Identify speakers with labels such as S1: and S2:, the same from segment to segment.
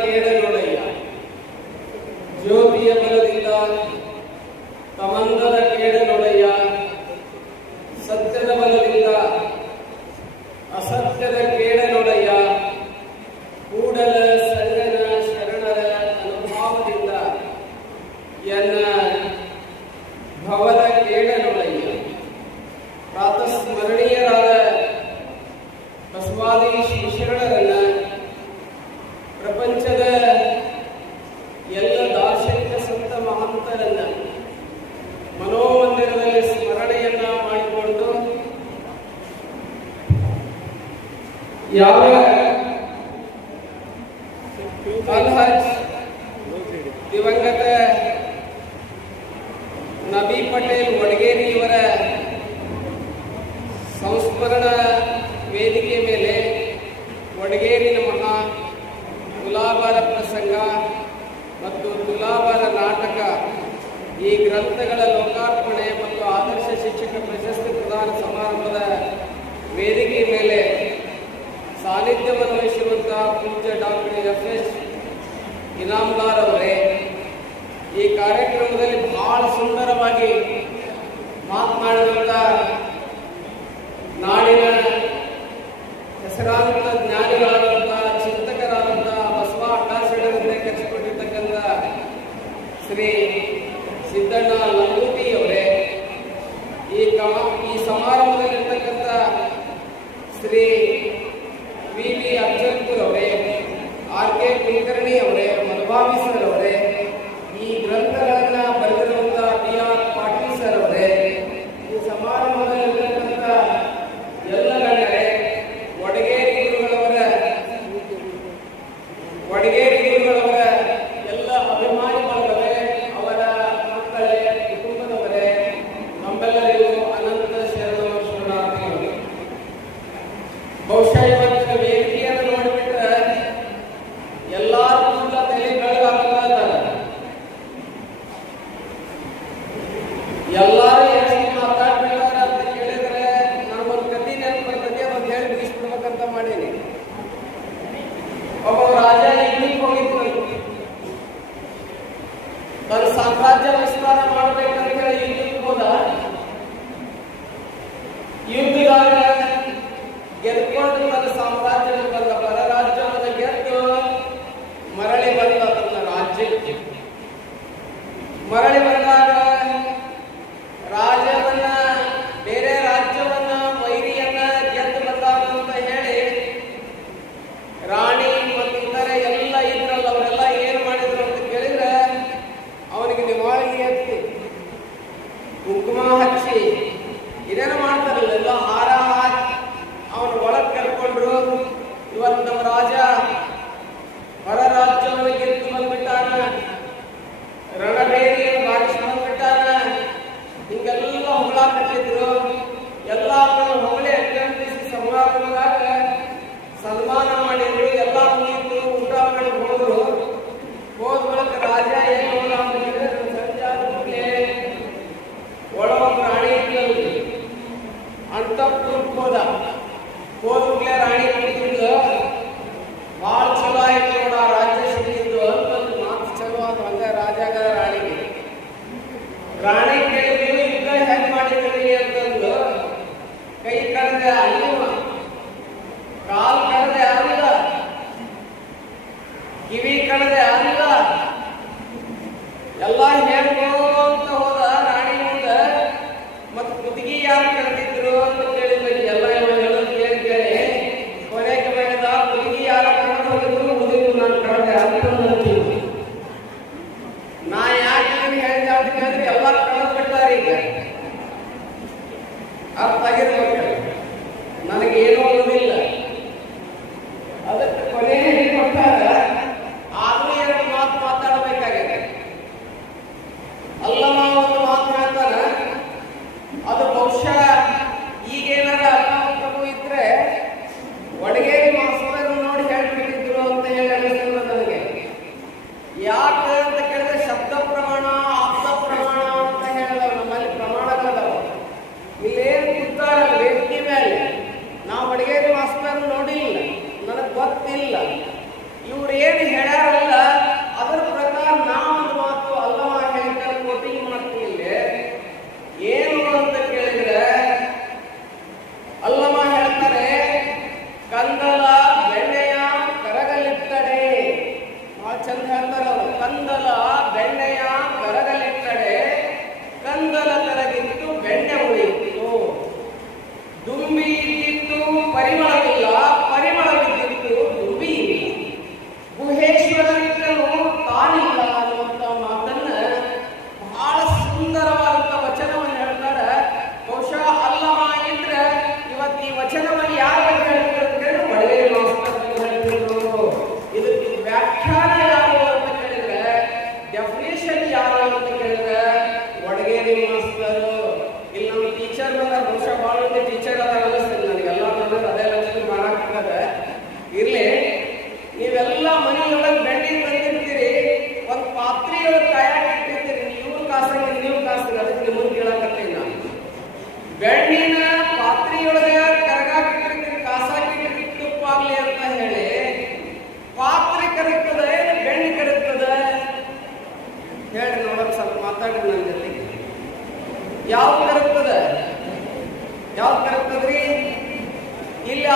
S1: ಕೇಡಲುಳ್ಳಯ್ಯ ಜ್ಯೋತಿಯ ಬಲದಿಂದ ಕಮಂದದ ಕೇಡಲುಳ್ಳಯ್ಯ ಯಾವ ಕಾರ್ಯಕ್ರಮದ ಪೂಜ್ಯ ಡಾಕ್ಟರ್ ಎಫ್ ಎಸ್ ಅವರೇ, ಈ ಕಾರ್ಯಕ್ರಮದಲ್ಲಿ ಬಹಳ ಸುಂದರವಾಗಿ ಮಾತನಾಡಿದಂಥ ನಾಡಿನ ಹೆಸರಾಂತ ಜ್ಞಾನಿಗಳಾದಂತ ಚಿಂತಕರಾದಂತಹ ಬಸವ ಅಡ್ಡಾಸಣೆ ಕರೆಸಿಕೊಂಡಿರ್ತಕ್ಕಂಥ ಶ್ರೀ ಸಿದ್ದಣ್ಣ ಲಂಗೂಟಿ ಅವರೇ, ಈ ಕಮ, ಈ ಸಮಾರಂಭದಲ್ಲಿರ್ತಕ್ಕಂಥ ಶ್ರೀ aplauso de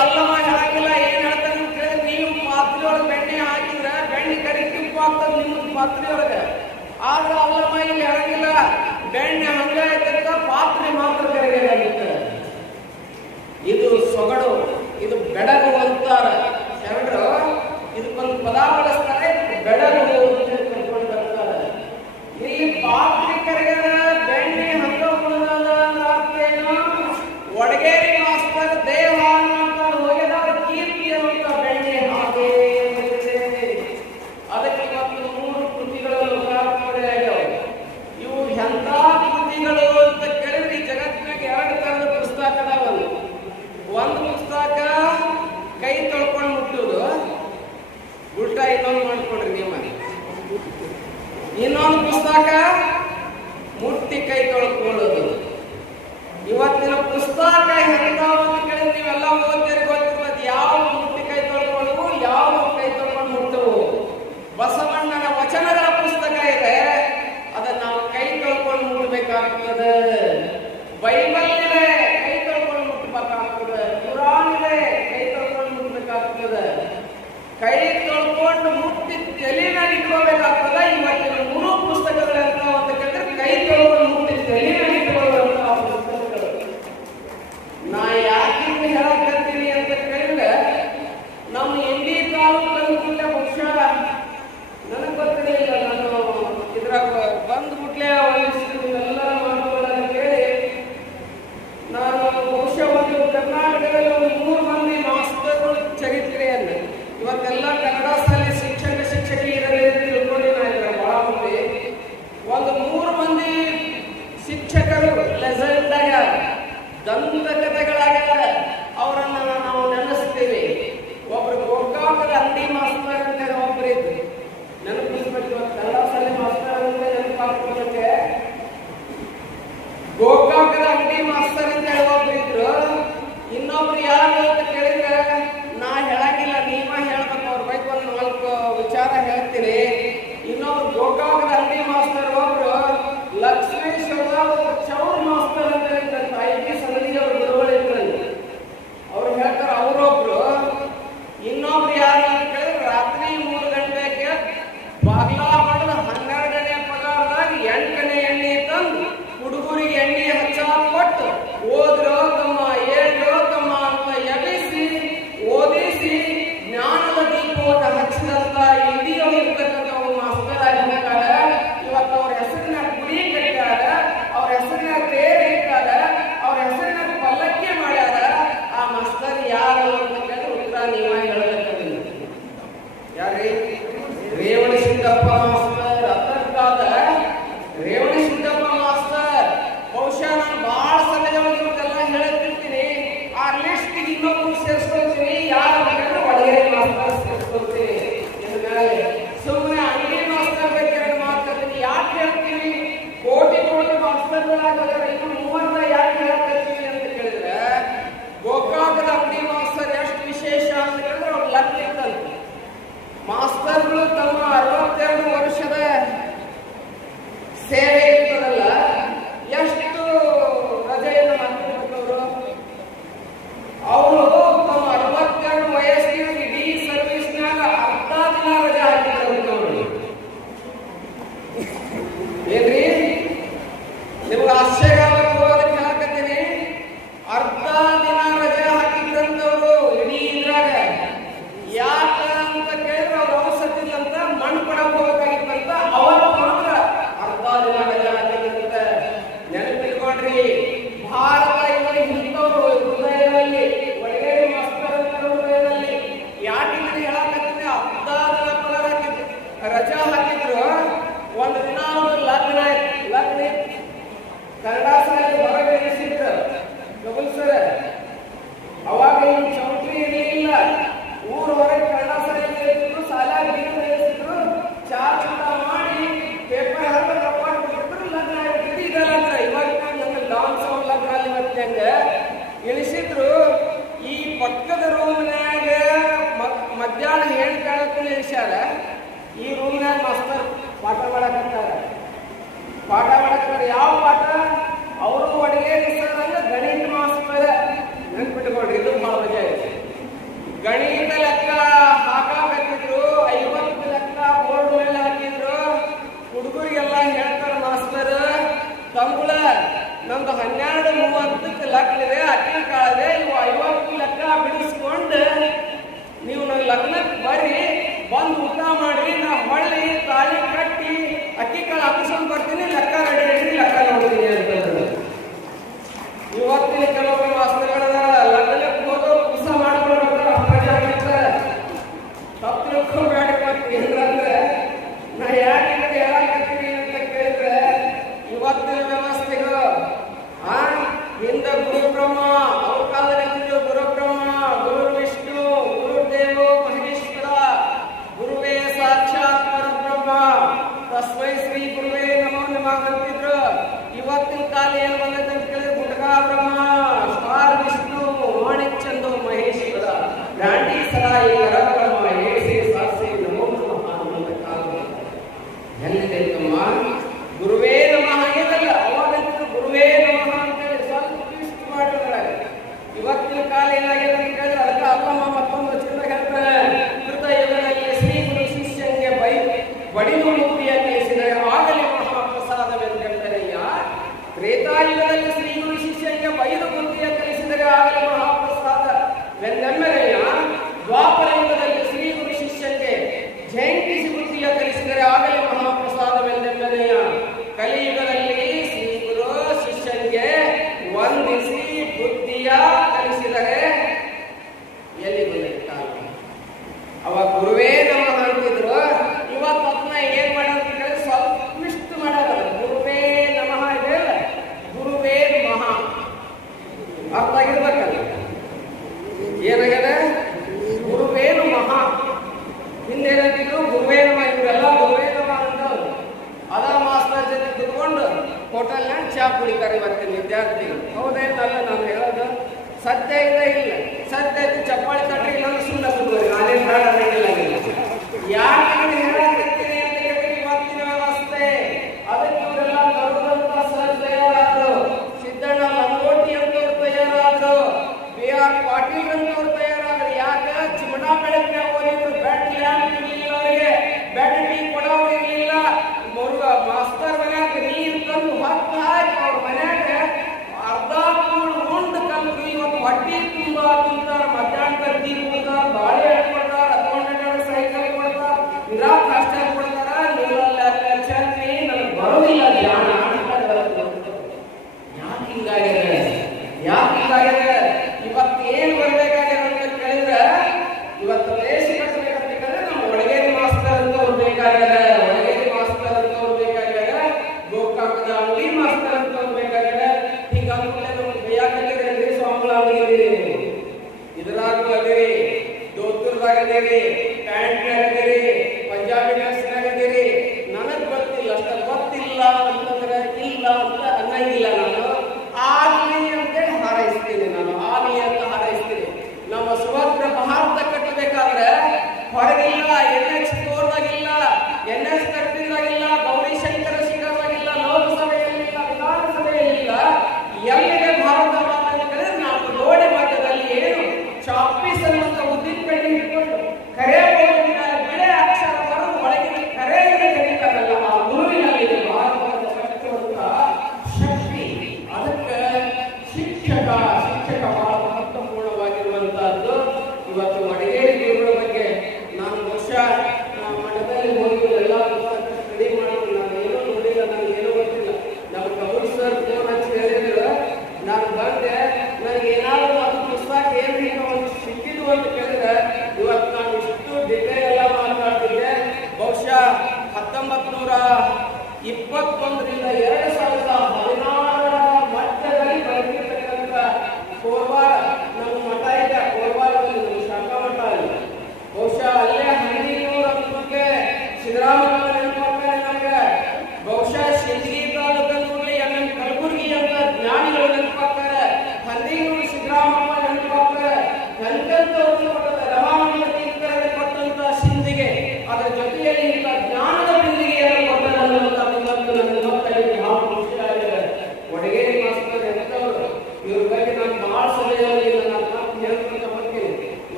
S1: ಅಲ್ಲವ ಹಾಗಿಲ್ಲ ಏನ್ ಹೇಳ್ತಾನೆ ಅಂತ ಕೇಳಿ ನೀವು ಪಾತ್ರೆಯೊಳಗೆ ಬೆಣ್ಣೆ ಹಾಕಿದ್ರೆ ಬೆಣ್ಣೆ ಕರಿ ಕಿಪ್ಪು ಆಗ್ತದೆ ಪಾತ್ರೆ ಪಾತ್ರೆಯೊಳಗೆ. ಆದ್ರೆ ಅಲ್ಲಮ್ಮ ಇಲ್ಲಿ ಹೇಳಂಗಿಲ್ಲ, ಬೆಣ್ಣೆ ಹಂಗ ಇದ್ದಾಗ ಪಾತ್ರೆ ಮಾತ್ರ ಕರಿಗಾಗಿತ್ತು ಇದು ಸೊಗಡು, ಇದು ಬೆಡಗು ಅಂತಾರ. ಎರಡರು ಇದಕ್ಕೊಂದು ಪದ ಬಳಸ್ತಾರೆ ಬೆಡಗು ಅಂತ ಇಲ್ಲಿ ಪಾತ್ರೆ ಕರಿಗಾರ ಕೈ ತೊಳ್ಕೊಂಡು ಮುಟ್ಟಿ ತಲೆನ ಇಟ್ಕೋಬೇಕಾಗ್ತದ? ಇವತ್ತಿನ ಮೂರು ಪುಸ್ತಕಗಳಂತ ಈ ರೂಮ್ನಾಗ ಮಾಸ್ತರ್ ಪಾಠ ಮಾಡಕತ್ತಾರ. ಪಾಠ ಮಾಡಕತ್ತಾರ. ಯಾವ ಪಾಠ? ಅವರು ಒಡಗೆ ನಿಸದಂಗ ಗಣಿತ ಮಾಸ್ತರ. ನೆನ್ಪಿಟ್ಕೊಳ್ರಿ ಇದು ಬಹಳ ಮಜಾ ಐತೆ. ಗಣಿತ ಲೆಕ್ಕ ಹಾಕಬೇಕಿದ್ರು, ಐವತ್ತು ಲೆಕ್ಕ ಬೋರ್ಡ್ ಮೇಲೆ ಹಾಕಿದ್ರು, ಹುಡುಗರಿಗೆಲ್ಲ ಹೇಳ್ತಾರ ಮಾಸ್ತರ್ ತಂಬುಳ ನಮ್ದು ಹನ್ನೆರಡು ಮೂವತ್ತಕ್ಕೆ ಲಕ್ಕಿದೆ ಅಕ್ಕಿನ ಕಾಳದೆ ಇವು ಐವತ್ತು ಲೆಕ್ಕ ಬಿಡಿಸ್ಕೊಂಡು ನೀವು ನನ್ನ ಲಗ್ನಕ್ಕೆ ಬರ್ರಿ. ಬಂದು ಊಟ ಮಾಡಿ ನಾ ಹೊಳ್ಳಿ ತಾಳಿ ಕಟ್ಟಿ ಅಕ್ಕಿ ಕಾಳು ಹಾಕಿಸ್ಕೊಂಡು ಬರ್ತೀನಿ ಲೆಕ್ಕ ರೆಡಿ. கலிசுகிற ஆகலை ಇವತ್ತಿನ ವಿದ್ಯಾರ್ಥಿಗಳು ಹೌದೇನಲ್ಲ ನಾನು ಹೇಳೋದು? ಸತ್ಯ ಇದೆ ಇಲ್ಲ. ಸತ್ಯ ಚಪ್ಪಾಳಿ ತಟ್ರಿ ಇಲ್ಲ ಸುಮ್ಮನೆ ಸುಮ್ಮನೆ ನಾನೇನು ಬೇಡ ಹೇಳೋದು God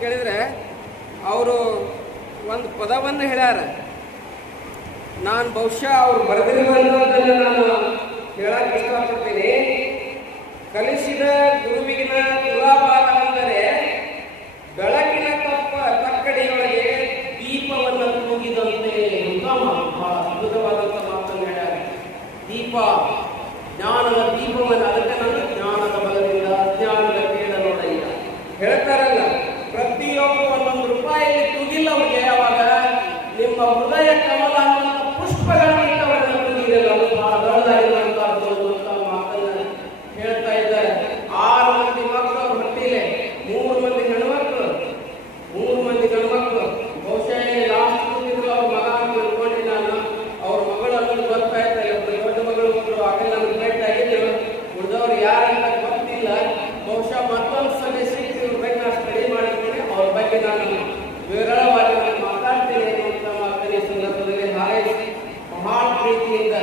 S1: ಕೇಳಿದರೆ ಅವರು ಒಂದು ಪದವನ್ನು ಹೇಳ್ಯಾರ. ನಾನು ಬಹುಶಃ ಅವರು ಬರೆದಿರುವಂಥದ್ದನ್ನು ನಾನು ಹೇಳಕ್ಕೆ ಇಷ್ಟಪಡ್ತೀನಿ. ಕಲಿಸಿದ ಗುರುವಿಗಿನ ತುಲಾಭಾಗವೆಂದರೆ ಬೆಳಕಿನ ತಪ್ಪ ತಕ್ಕಡಿಯೊಳಗೆ ದೀಪವನ್ನು ತೂಗಿದಂತೆ ಅದ್ಭುತವಾದಂಥ ಮಾತನ್ನು ಹೇಳ್ಯಾರ. ದೀಪ, ಜ್ಞಾನದ ದೀಪವನ್ನು ಅದಕ್ಕೆ ನಾನು ನಾನು ಗೊತ್ತಿಲ್ಲ ಬಹುಶಃ ಮತ್ತೊಂದು ಸಮಸ್ಯೆಗೆ ಇದ್ರ ಬಗ್ಗೆ ನಾನು ಸ್ಟಡಿ ಮಾಡಿದ್ದೇನೆ ಅವ್ರ ಬಗ್ಗೆ ನಾನು ವಿವರವಾಗಿ ನಾನು ಮಾತಾಡ್ತೇನೆ ಅಂತ ಮಾತನೇ ಸಂದರ್ಭದಲ್ಲಿ ಹಾರೈಸಿ ಬಹಳ ಪ್ರೀತಿಯಿಂದ